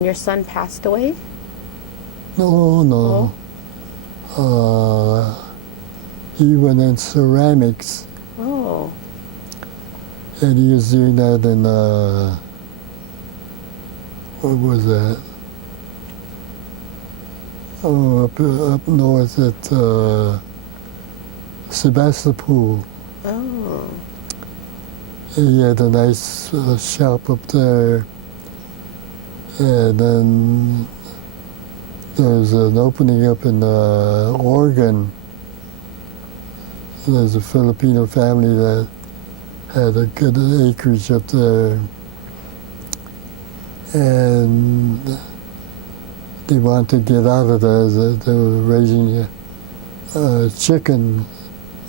Your son passed away? No. He went in ceramics, Oh. and he was doing that in, what was that? Oh, up north at Sebastopol. Oh. He had a nice shop up there, and then there was an opening up in Oregon. There's a Filipino family that had a good acreage up there, and they wanted to get out of there. They were raising chicken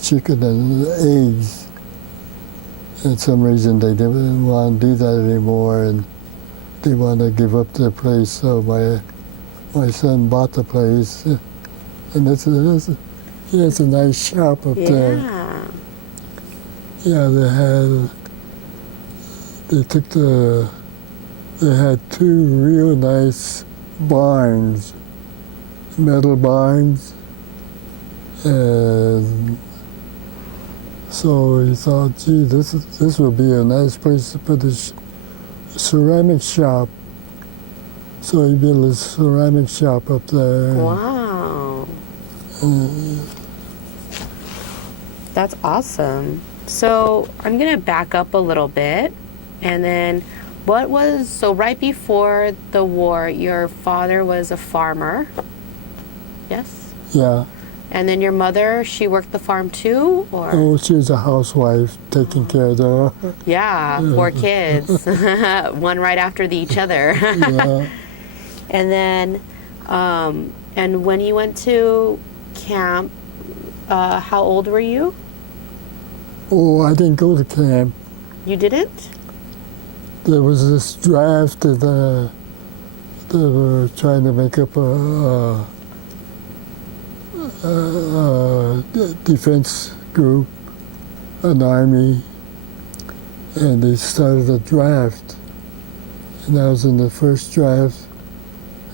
and eggs. And for some reason they didn't want to do that anymore, and they wanted to give up their place. So my son bought the place, and he has a nice shop up there. Yeah, they had two real nice barns, metal barns, and so he thought, gee, this would be a nice place to put a ceramic shop. So he built a ceramic shop up there. Wow. That's awesome. So I'm going to back up a little bit. And then so right before the war, your father was a farmer? Yes? Yeah. And then your mother, she worked the farm too? Or? Oh, she was a housewife taking care of the... Yeah, 4 kids. One right after each other. Yeah. And then, and when you went to camp, how old were you? Oh, I didn't go to camp. You didn't? There was this draft that they were trying to make up a defense group, an army, and they started a draft. And I was in the first draft,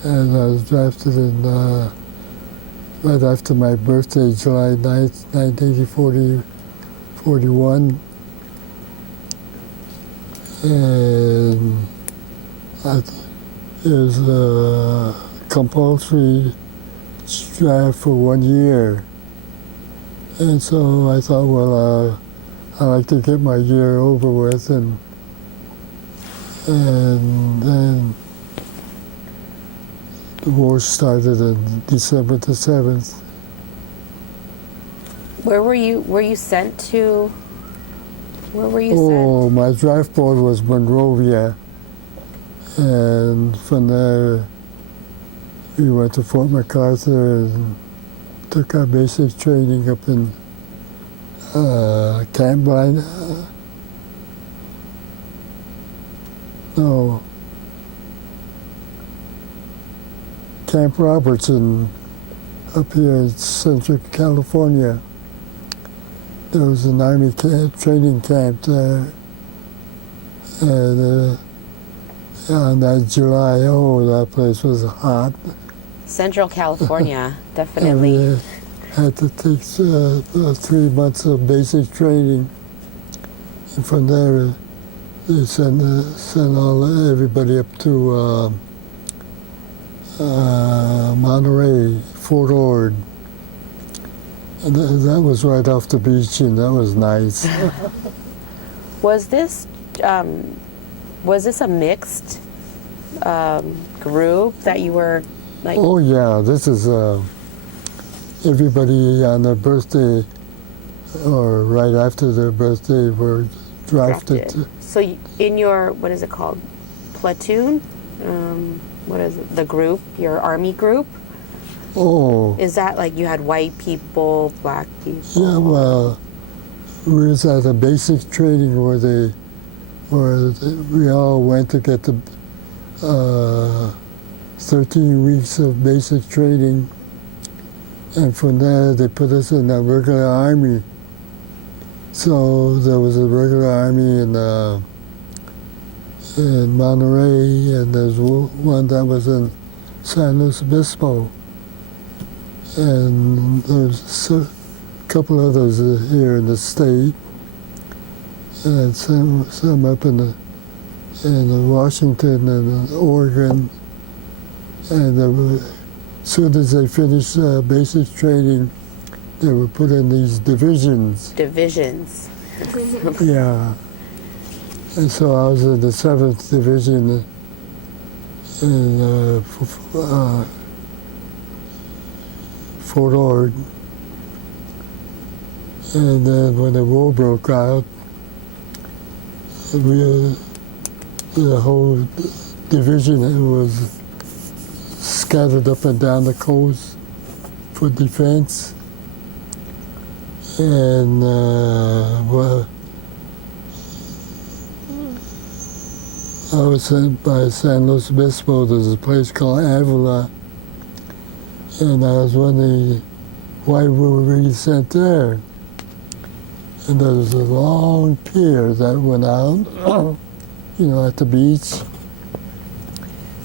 and I was drafted in right after my birthday, July 9th, 1941. And it was a compulsory draft for 1 year. And so I thought, well, I like to get my year over with, and then the war started on December the 7th. Where were you sent to? Where were you Oh, sent? my draft board was Monrovia, and from there we went to Fort MacArthur and took our basic training up in Camp Robertson up here in Central California. There was an Army training camp there, and on that July, that place was hot. Central California, definitely. And we had to take 3 months of basic training, and from there they sent everybody up to Monterey, Fort Ord. And that was right off the beach, and that was nice. Was this a mixed group that you were like? Oh yeah, this is everybody on their birthday or right after their birthday were drafted. So in your, what is it called, platoon? What is it? The group, your army group? Oh. Is that like you had white people, black people? Yeah, well, we was at a basic training where we all went to get the 13 weeks of basic training, and from there they put us in a regular army. So there was a regular army in in Monterey, and there's one that was in San Luis Obispo, and there's a couple others here in the state, and some up in Washington and Oregon, and as soon as they finished basic training, they were put in these divisions. Divisions. Yeah. And so I was in the 7th Division in Fort Ord. And then when the war broke out, the whole division was scattered up and down the coast for defense. And well, I was sent by San Luis Obispo. There's a place called Avila, and I was wondering why were we sent there. And there was a long pier that went out, at the beach,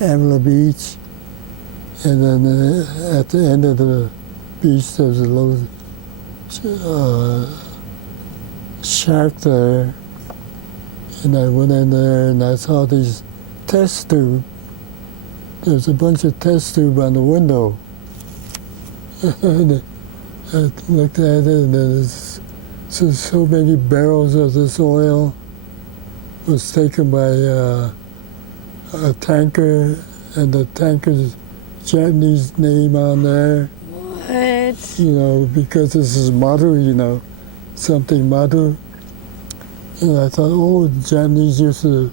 Avila Beach, and then at the end of the beach there was a little shack there, and I went in there and I saw these test tubes. There's a bunch of test tubes on the window. And I looked at it, and there's so many barrels of this oil was taken by a tanker, and the tanker's Japanese name on there. What? Because this is Maru, something Maru. And I thought, oh, the Japanese used to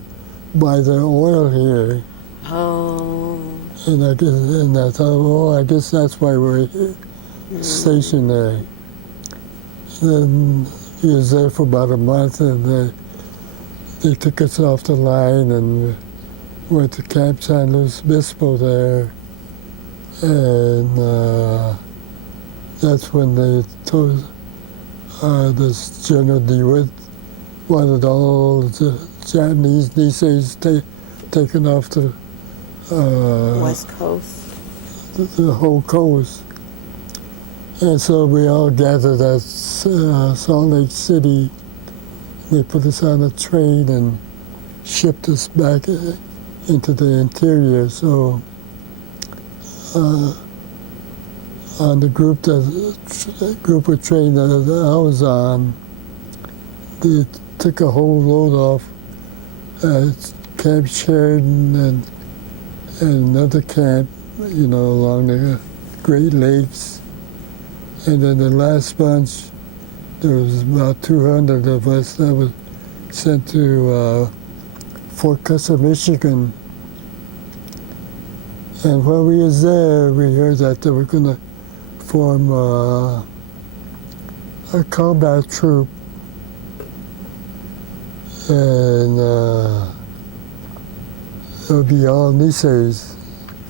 buy their oil here. Oh. And I thought, oh, I guess that's why we're here, stationed there. Then he was there for about a month, and they took us off the line and went to Camp San Luis Obispo there. And that's when they told this General DeWitt wanted all the Japanese Niseis taken off the West Coast. the whole coast. And so we all gathered at Salt Lake City. They put us on a train and shipped us back into the interior. So on the group of train that I was on, they took a whole load off at Camp Sheridan and another camp, along the Great Lakes. And then the last bunch, there was about 200 of us that was sent to Fort Custer, Michigan. And while we was there, we heard that they were going to form a combat troop. And it would be all Niseis.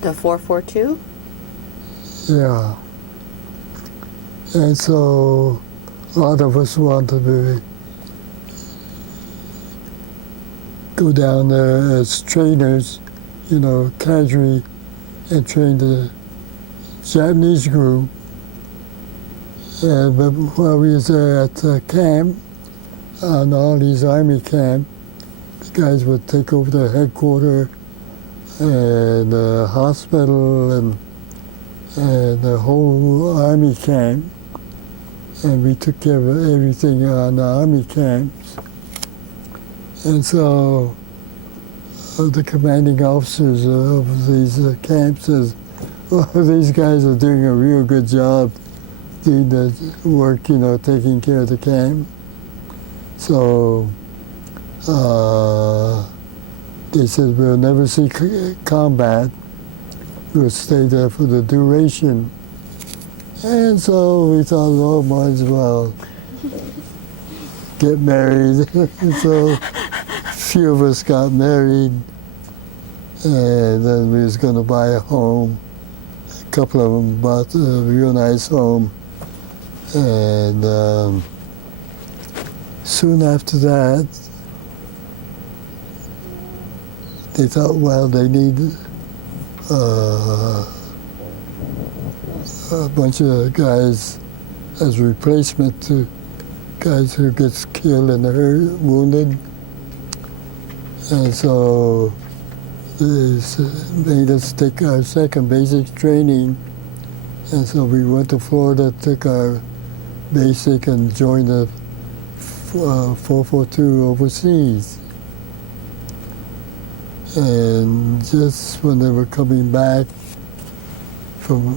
The 442? Yeah. And so a lot of us wanted to go down there as trainers, cadre, and train the Japanese group. But while we was there at the camp, on all these army camp, the guys would take over the headquarters and the hospital and the whole army camp. And we took care of everything on the army camps. And so the commanding officers of these camps says, well, these guys are doing a real good job doing the work, taking care of the camp. So they said, we'll never see combat. We'll stay there for the duration. And so we thought, well, might as well get married. And so a few of us got married, and then we was going to buy a home. A couple of them bought a real nice home. And soon after that, they thought, well, they need a bunch of guys as replacement to guys who gets killed and hurt, wounded. And so they made us take our second basic training. And so we went to Florida, took our basic, and joined the 442 overseas. And just when they were coming back from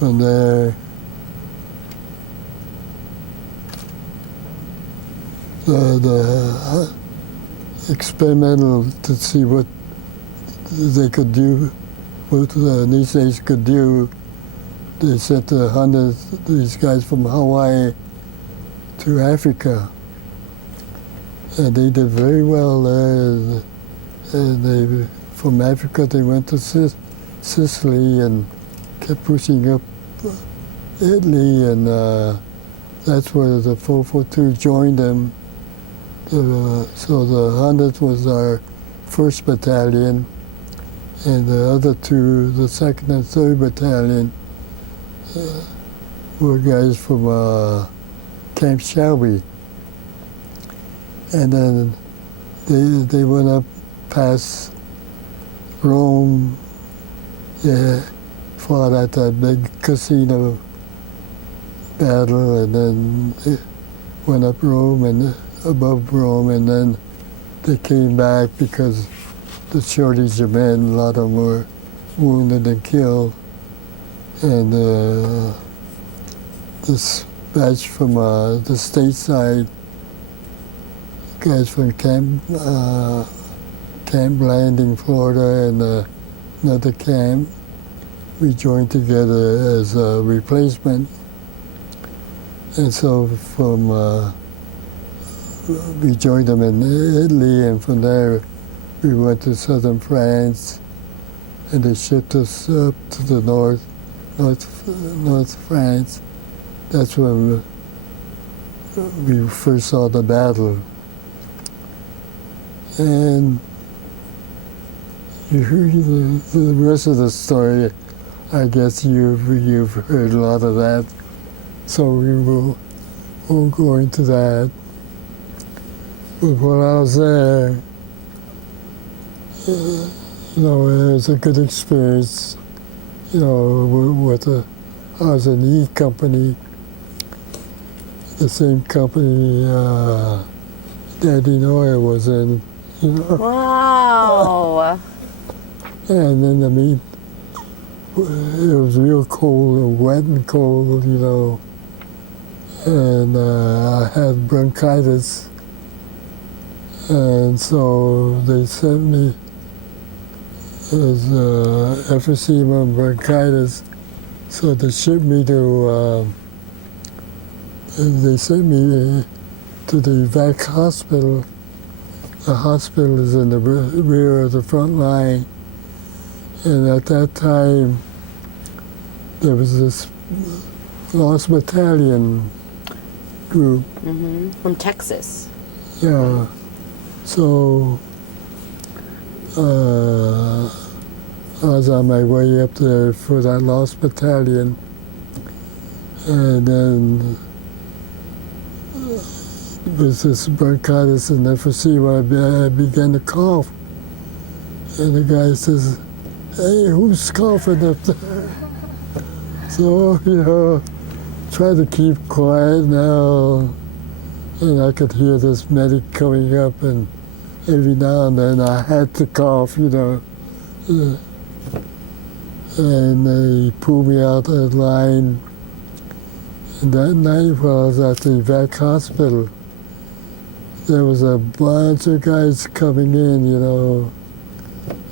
there, the experimental to see what they could do, what the Niseis could do. They sent 100 these guys from Hawaii to Africa, and they did very well there. And they, from Africa, they went to Sicily and kept pushing up Italy, and that's where the 442 joined them. So the 100th was our first battalion, and the other two, the 2nd and 3rd battalion, were guys from Camp Shelby. And then they went up past Rome. They fought at that big casino battle, and then they went up Rome and above Rome, and then they came back because the shortage of men, a lot of them were wounded and killed. And this batch from the stateside, guys from Camp Landing, Florida, and another camp, we joined together as a replacement. And so we joined them in Italy, and from there we went to southern France, and they shipped us up to the North France. That's when we first saw the battle. And you heard the rest of the story. I guess you've heard a lot of that, so we won't go into that. But when I was there, it was a good experience. I was in E Company, the same company Daddy Noah was in. Wow. And then it was real cold and wet and cold, and I had bronchitis. And so they sent me as emphysema and bronchitis. So they shipped me to, they sent me to the VAC hospital. The hospital is in the rear of the front line. And at that time, there was this Lost Battalion group. Mm-hmm. From Texas. Yeah. So I was on my way up there for that Lost Battalion, and then with this bronchitis and emphysema, I began to cough. And the guy says, "Hey, who's coughing up there?" So, try to keep quiet now. And I could hear this medic coming up, and every now and then I had to cough, And they pulled me out of the line. And that night while I was at the VAC hospital, there was a bunch of guys coming in,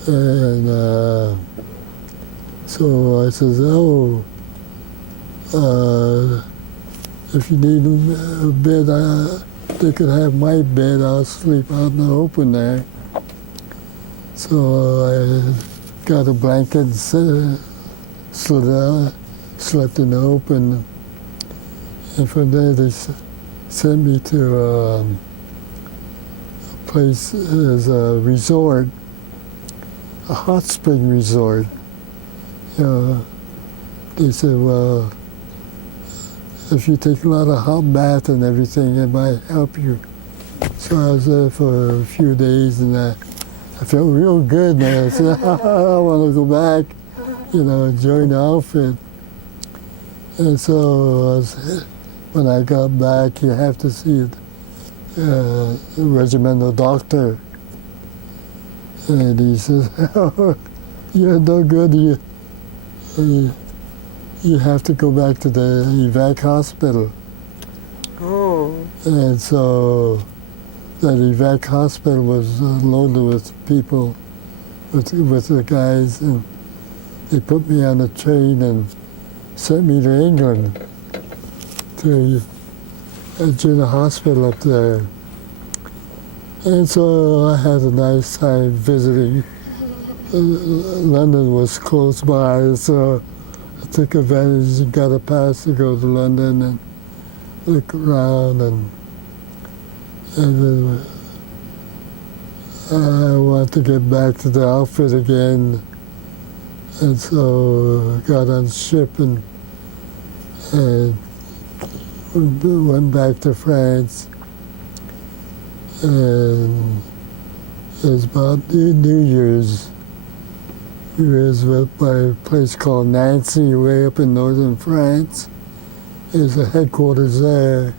And so I says, if you need a bed, they could have my bed. I'll sleep out in the open there. So I got a blanket and slept in the open. And from there they sent me to a place as a resort. a hot spring resort. They said, well, if you take a lot of hot bath and everything, it might help you. So I was there for a few days, and I felt real good. And I said, I want to go back, join the outfit. And so when I got back, you have to see the regimental doctor. And he says, you're no good. You have to go back to the evac hospital. Oh. And so that evac hospital was loaded with people, with the guys, and they put me on a train and sent me to England, to a general hospital up there. And so I had a nice time visiting. London was close by, so I took advantage and got a pass to go to London and look around, and then I wanted to get back to the outfit again, and so I got on the ship and went back to France. And it was about New Year's. We was by a place called Nancy, way up in northern France. There's a headquarters there.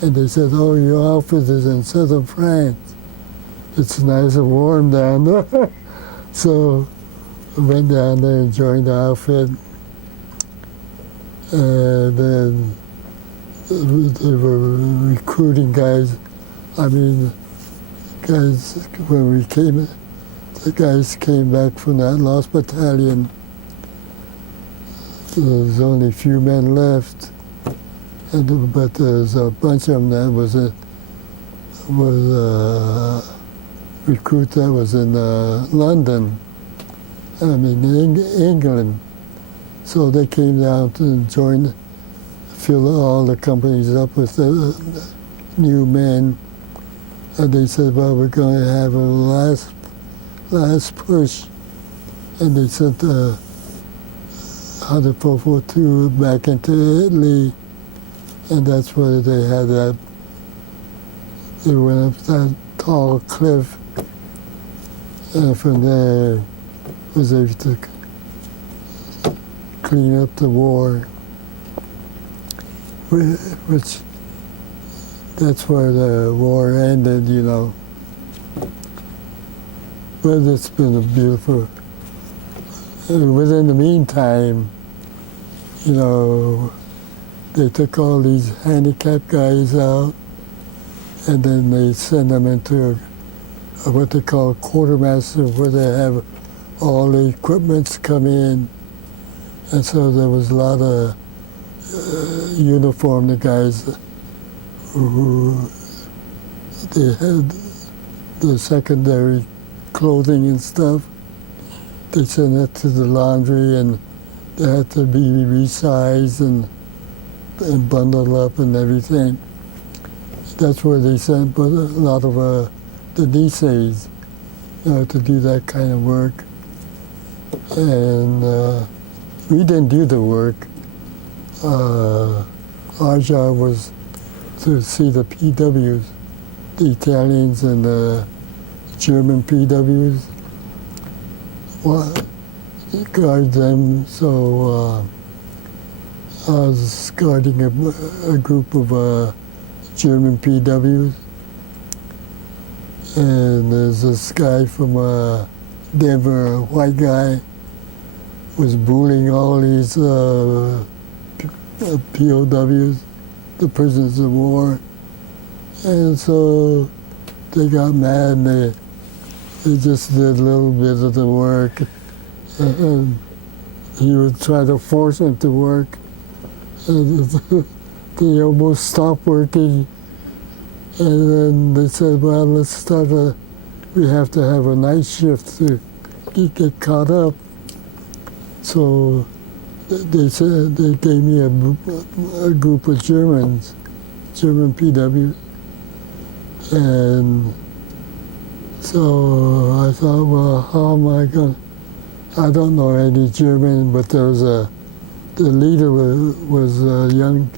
And they said, oh, your outfit is in southern France. It's nice and warm down there. So I went down there and joined the outfit. And then they were recruiting guys. I mean, guys, when we came, the guys came back from that lost battalion. There was only a few men left, but there's a bunch of them that was a recruit that was in London, England. So they came down to join, fill all the companies up with new men. And they said, well, we're going to have a last push. And they sent 10442 back into Italy. And that's where they had that. They went up that tall cliff. And from there, was able to clean up the war, which that's where the war ended, But it's been a beautiful. Within the meantime, they took all these handicapped guys out, and then they send them into what they call a quartermaster, where they have all the equipments come in. And so there was a lot of uniformed guys who they had the secondary clothing and stuff. They sent it to the laundry, and they had to be resized and bundled up and everything. That's where they sent a lot of the DCs, to do that kind of work. And we didn't do the work. Our job was to see the PWs, the Italians and the German PWs, guard them. So I was guarding a group of German PWs, and there's this guy from Denver, a white guy, was bullying all these POWs, the prisoners of war. And so they got mad, and they just did a little bit of the work. And he would try to force them to work. And they almost stopped working. And then they said, well, let's we have to have a night shift to get caught up. So they said, they gave me a group of German PWs. And So I thought, well, how am I going to, I don't know any German, but there was the leader was a young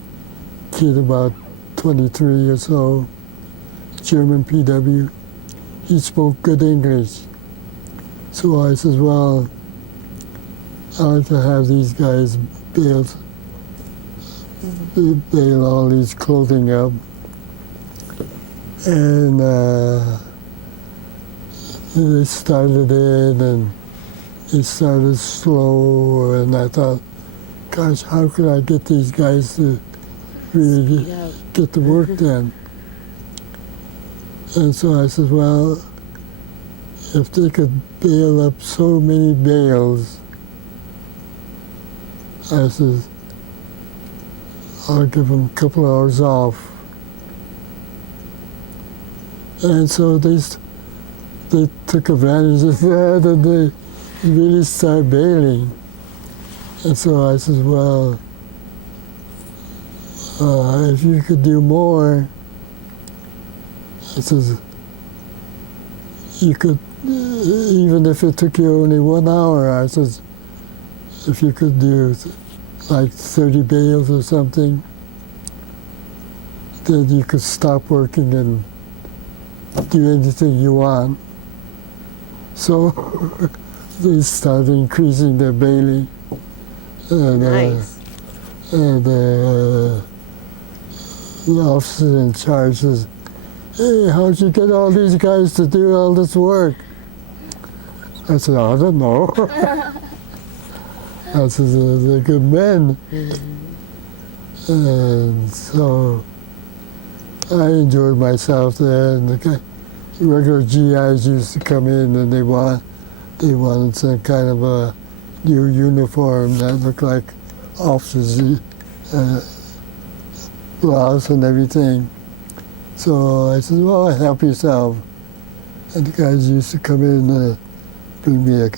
kid about 23 or so, German PW. He spoke good English. So I said, well, I like to have these guys bail all these clothing up. And they started it, and it started slow, and I thought, gosh, how could I get these guys to really get the work done? And so I said, well, if they could bale up so many bales, I said, I'll give them a couple hours off. And so they took advantage of that, and they really started bailing. And so I said, well, if you could do more, I said, you could, even if it took you only 1 hour, I said, if you could do like 30 bales or something, then you could stop working and do anything you want. So they started increasing their bailing. And, Nice. And the officer in charge says, hey, how'd you get all these guys to do all this work? I said, I don't know. I said, they're good men. And so I enjoyed myself there, and the regular GIs used to come in, and they wanted some kind of a new uniform that looked like officers' blouse and everything. So I said, well, help yourself. And the guys used to come in and bring me a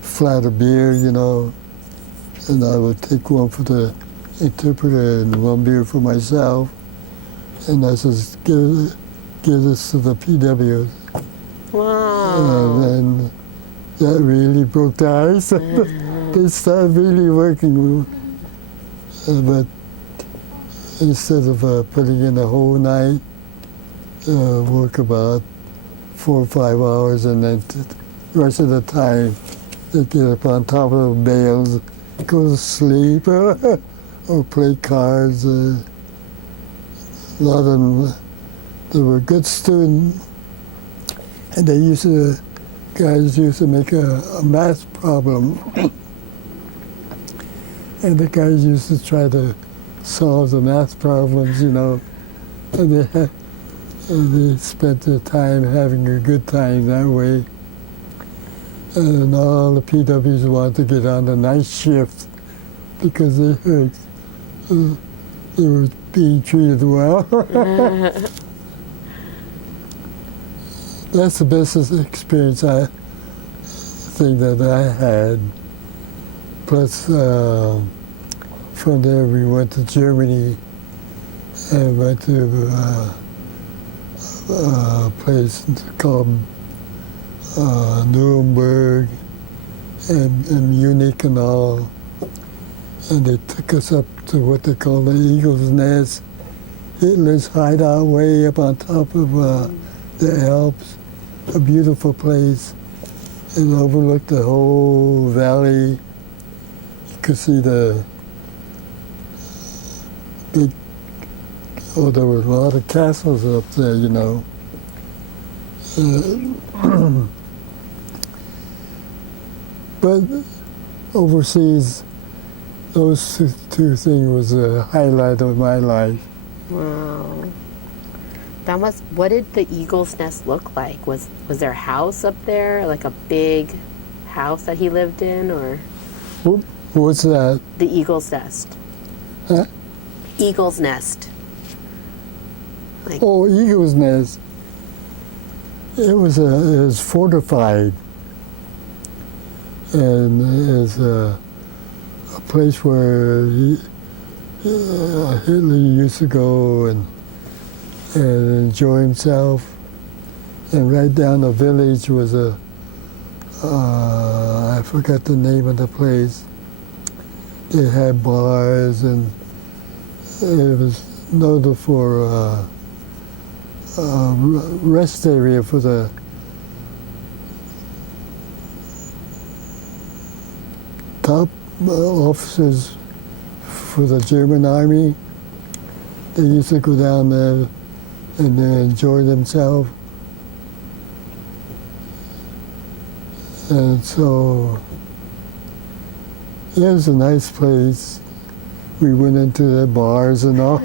flat of beer, you know, and I would take one for the interpreter and one beer for myself. And I said, give this to the PW. Wow. And then that really broke the ice. They started really working. But instead of putting in a whole night, work about 4 or 5 hours, and then the rest of the time, they get up on top of the bales, go to sleep, or play cards. A lot of them, they were good students, and guys used to make a math problem, and the guys used to try to solve the math problems, you know, and they spent their time having a good time that way. And all the PWs wanted to get on the night shift because they heard they were being treated well. That's the best experience I think that I had. Plus, from there we went to Germany and went to a place called Nuremberg and Munich and all. And they took us up to what they call the Eagle's Nest, Hitler's hideout way up on top of the Alps. A beautiful place. It overlooked the whole valley. You could see the big, there were a lot of castles up there, you know. But overseas, those two things was a highlight of my life. Wow. What did the Eagle's Nest look like? Was there a house up there, like a big house that he lived in, or? What's that? The Eagle's Nest. Huh? Eagle's Nest. Oh, Eagle's Nest. It was fortified, and it was a place where Hitler used to go and enjoy himself. And right down the village was I forgot the name of the place. They had bars, and it was noted for a rest area for the top officers for the German army. They used to go down there and enjoy themselves. And so it was a nice place. We went into the bars and all.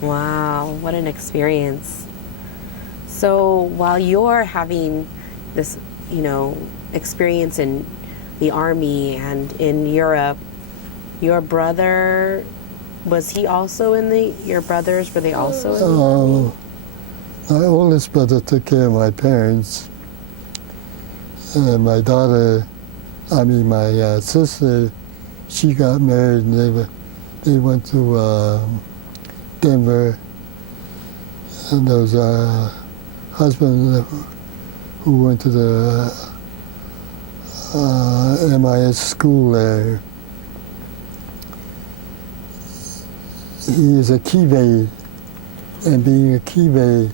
Wow, what an experience. So while you're having this, experience in the army and in Europe, your brother, was he also your brothers, were they also in the army? My oldest brother took care of my parents. And my sister, she got married, and they went to Denver. And there was a husband who went to the MIS school there. He is a Kiwi, and being a Kiwi,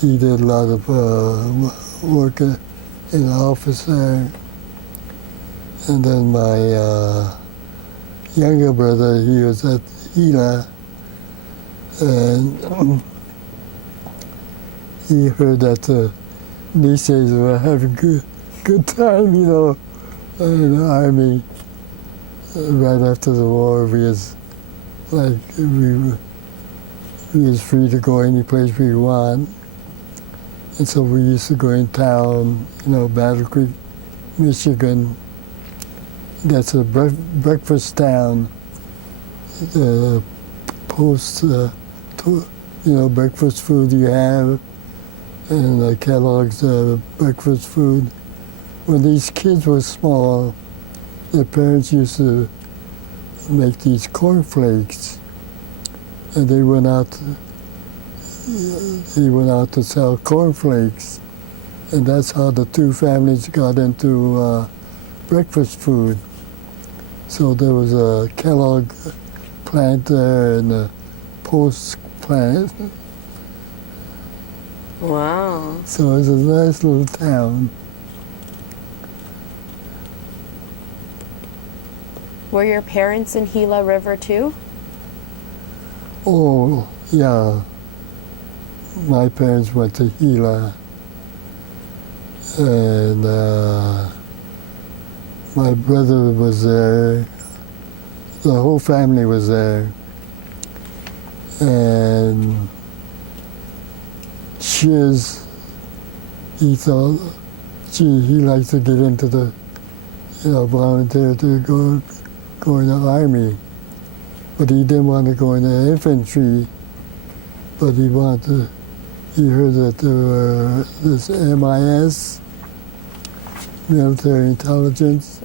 he did a lot of work in the office there. And then my younger brother, he was at Gila, and he heard that the nieces were having good time, in the army. Right after the war, we was free to go any place we want. And so we used to go in town, Battle Creek, Michigan. That's a breakfast town. The breakfast food you have, and Kellogg's breakfast food. When these kids were small, their parents used to make these cornflakes, and they went out to sell cornflakes, and that's how the two families got into breakfast food. So there was a Kellogg plant there and a Post plant. Wow. So it's a nice little town. Were your parents in Gila River too? Oh, yeah. My parents went to Gila, and my brother was there. The whole family was there. And Shiz, he thought, gee, he likes to get into the, volunteer to go in the army. But he didn't want to go in the infantry, but he heard that there were this MIS, military intelligence.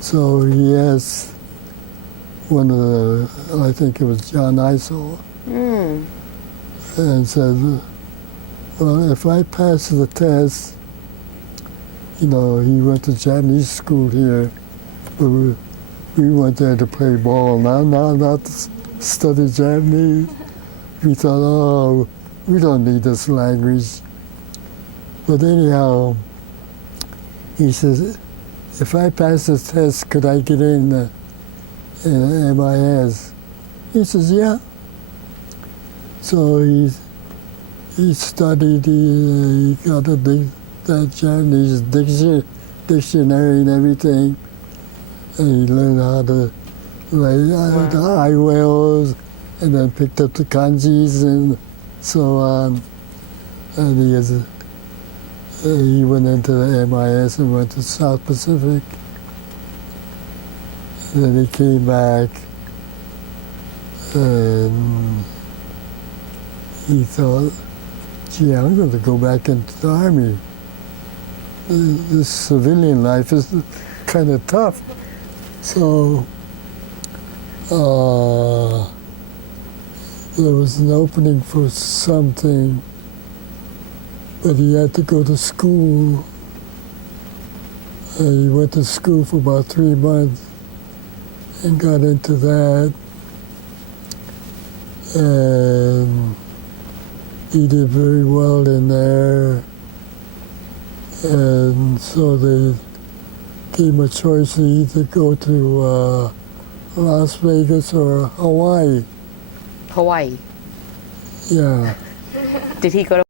So he asked one of I think it was John Isel, and said, well, if I pass the test, he went to Japanese school here, but we went there to play ball, not to study Japanese. We thought, oh, we don't need this language. But anyhow, he says, if I pass this test, could I get in MIS? He says, yeah. So he studied, he got that Japanese dictionary and everything, and he learned how to write the I wills, and then picked up the kanjis and so on. And he went into the MIS and went to South Pacific. And then he came back, and he thought, gee, I'm going to go back into the Army. This civilian life is kind of tough. So there was an opening for something, but he had to go to school. And he went to school for about 3 months and got into that. And he did very well in there. And so they gave him a choice to either go to Las Vegas or Hawaii. Hawaii. Yeah. Did he go to